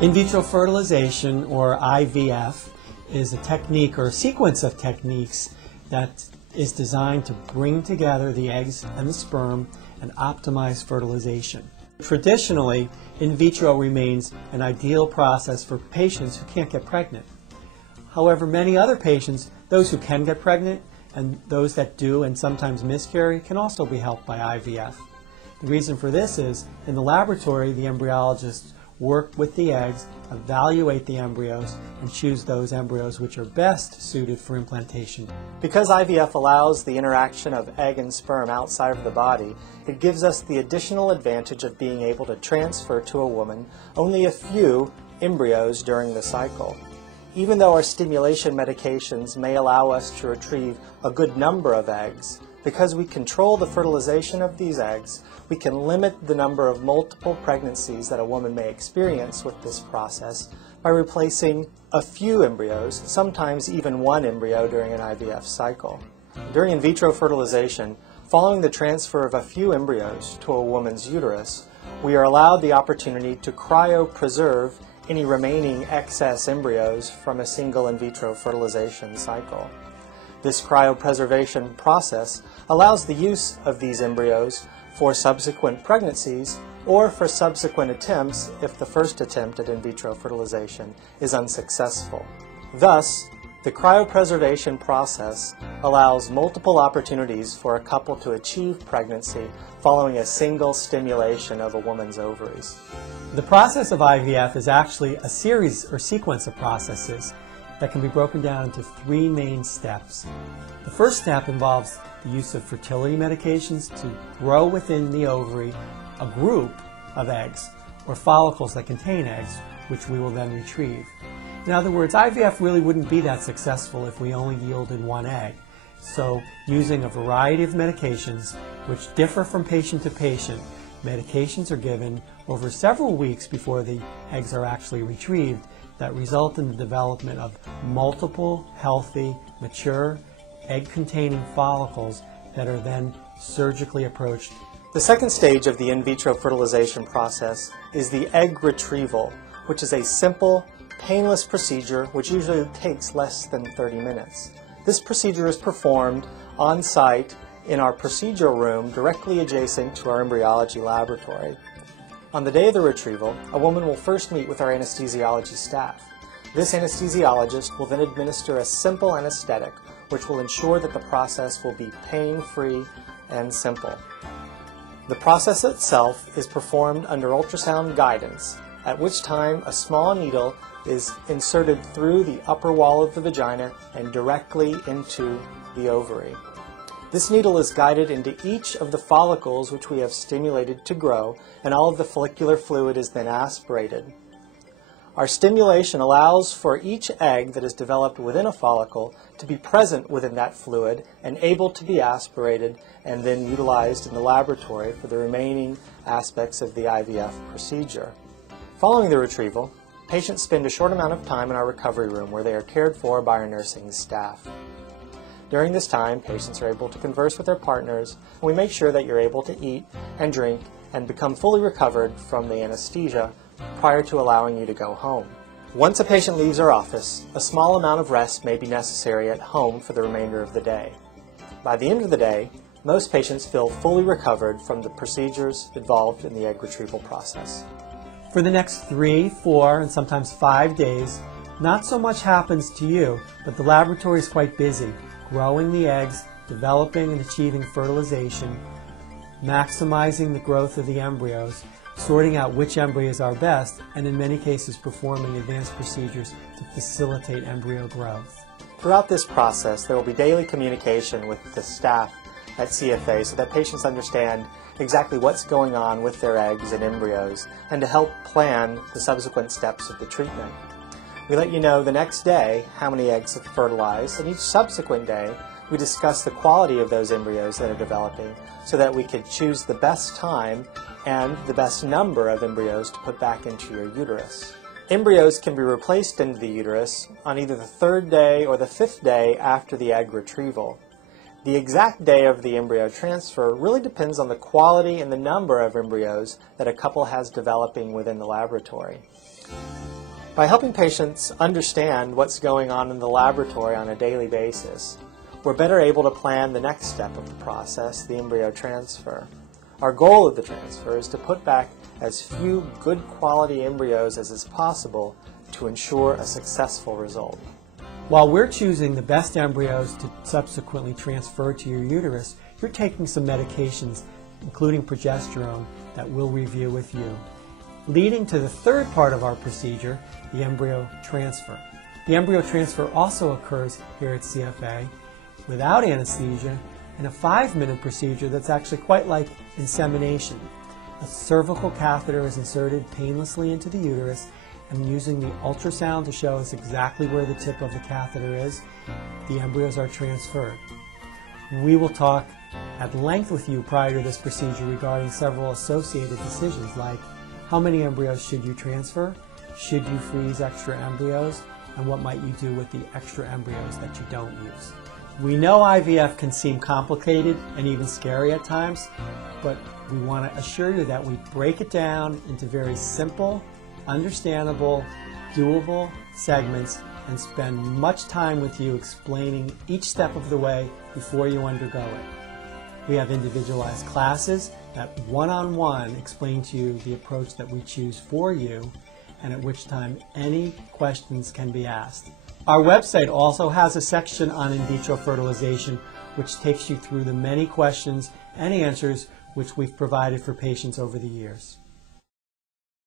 In vitro fertilization, or IVF, is a technique or a sequence of techniques that is designed to bring together the eggs and the sperm and optimize fertilization. Traditionally, in vitro remains an ideal process for patients who can't get pregnant. However, many other patients, those who can get pregnant and those that do and sometimes miscarry, can also be helped by IVF. The reason for this is, in the laboratory, the embryologists work with the eggs, evaluate the embryos, and choose those embryos which are best suited for implantation. Because IVF allows the interaction of egg and sperm outside of the body, it gives us the additional advantage of being able to transfer to a woman only a few embryos during the cycle. Even though our stimulation medications may allow us to retrieve a good number of eggs, because we control the fertilization of these eggs, we can limit the number of multiple pregnancies that a woman may experience with this process by replacing a few embryos, sometimes even one embryo during an IVF cycle. During in vitro fertilization, following the transfer of a few embryos to a woman's uterus, we are allowed the opportunity to cryopreserve any remaining excess embryos from a single in vitro fertilization cycle. This cryopreservation process allows the use of these embryos for subsequent pregnancies or for subsequent attempts if the first attempt at in vitro fertilization is unsuccessful. Thus, the cryopreservation process allows multiple opportunities for a couple to achieve pregnancy following a single stimulation of a woman's ovaries. The process of IVF is actually a series or sequence of processes that can be broken down into three main steps. The first step involves the use of fertility medications to grow within the ovary a group of eggs or follicles that contain eggs, which we will then retrieve. In other words, IVF really wouldn't be that successful if we only yielded one egg. So, using a variety of medications, which differ from patient to patient, medications are given over several weeks before the eggs are actually retrieved that result in the development of multiple, healthy, mature, egg-containing follicles that are then surgically approached. The second stage of the in vitro fertilization process is the egg retrieval, which is a simple, painless procedure which usually takes less than 30 minutes. This procedure is performed on site in our procedure room directly adjacent to our embryology laboratory. On the day of the retrieval, a woman will first meet with our anesthesiology staff. This anesthesiologist will then administer a simple anesthetic which will ensure that the process will be pain-free and simple. The process itself is performed under ultrasound guidance, at which time a small needle is inserted through the upper wall of the vagina and directly into the ovary. This needle is guided into each of the follicles which we have stimulated to grow, and all of the follicular fluid is then aspirated. Our stimulation allows for each egg that is developed within a follicle to be present within that fluid and able to be aspirated and then utilized in the laboratory for the remaining aspects of the IVF procedure. Following the retrieval, patients spend a short amount of time in our recovery room where they are cared for by our nursing staff. During this time, patients are able to converse with their partners, and we make sure that you're able to eat and drink and become fully recovered from the anesthesia prior to allowing you to go home. Once a patient leaves our office, a small amount of rest may be necessary at home for the remainder of the day. By the end of the day, most patients feel fully recovered from the procedures involved in the egg retrieval process. For the next 3, 4, and sometimes 5 days, not so much happens to you, but the laboratory is quite busy, growing the eggs, developing and achieving fertilization, maximizing the growth of the embryos, sorting out which embryos are best, and in many cases performing advanced procedures to facilitate embryo growth. Throughout this process, there will be daily communication with the staff at CFA so that patients understand exactly what's going on with their eggs and embryos and to help plan the subsequent steps of the treatment. We let you know the next day how many eggs have fertilized, and each subsequent day we discuss the quality of those embryos that are developing so that we could choose the best time and the best number of embryos to put back into your uterus. Embryos can be replaced into the uterus on either the 3rd day or the 5th day after the egg retrieval. The exact day of the embryo transfer really depends on the quality and the number of embryos that a couple has developing within the laboratory. By helping patients understand what's going on in the laboratory on a daily basis, we're better able to plan the next step of the process, the embryo transfer. Our goal of the transfer is to put back as few good quality embryos as is possible to ensure a successful result. While we're choosing the best embryos to subsequently transfer to your uterus, you're taking some medications, including progesterone, that we'll review with you, leading to the third part of our procedure, the embryo transfer. The embryo transfer also occurs here at CFA without anesthesia in a 5-minute procedure that's actually quite like insemination. A cervical catheter is inserted painlessly into the uterus, and using the ultrasound to show us exactly where the tip of the catheter is, the embryos are transferred. We will talk at length with you prior to this procedure regarding several associated decisions like how many embryos should you transfer, should you freeze extra embryos, and what might you do with the extra embryos that you don't use. We know IVF can seem complicated and even scary at times, but we want to assure you that we break it down into very simple, understandable, doable segments and spend much time with you explaining each step of the way before you undergo it. We have individualized classes that one-on-one explain to you the approach that we choose for you, and at which time any questions can be asked. Our website also has a section on in vitro fertilization which takes you through the many questions and answers which we've provided for patients over the years.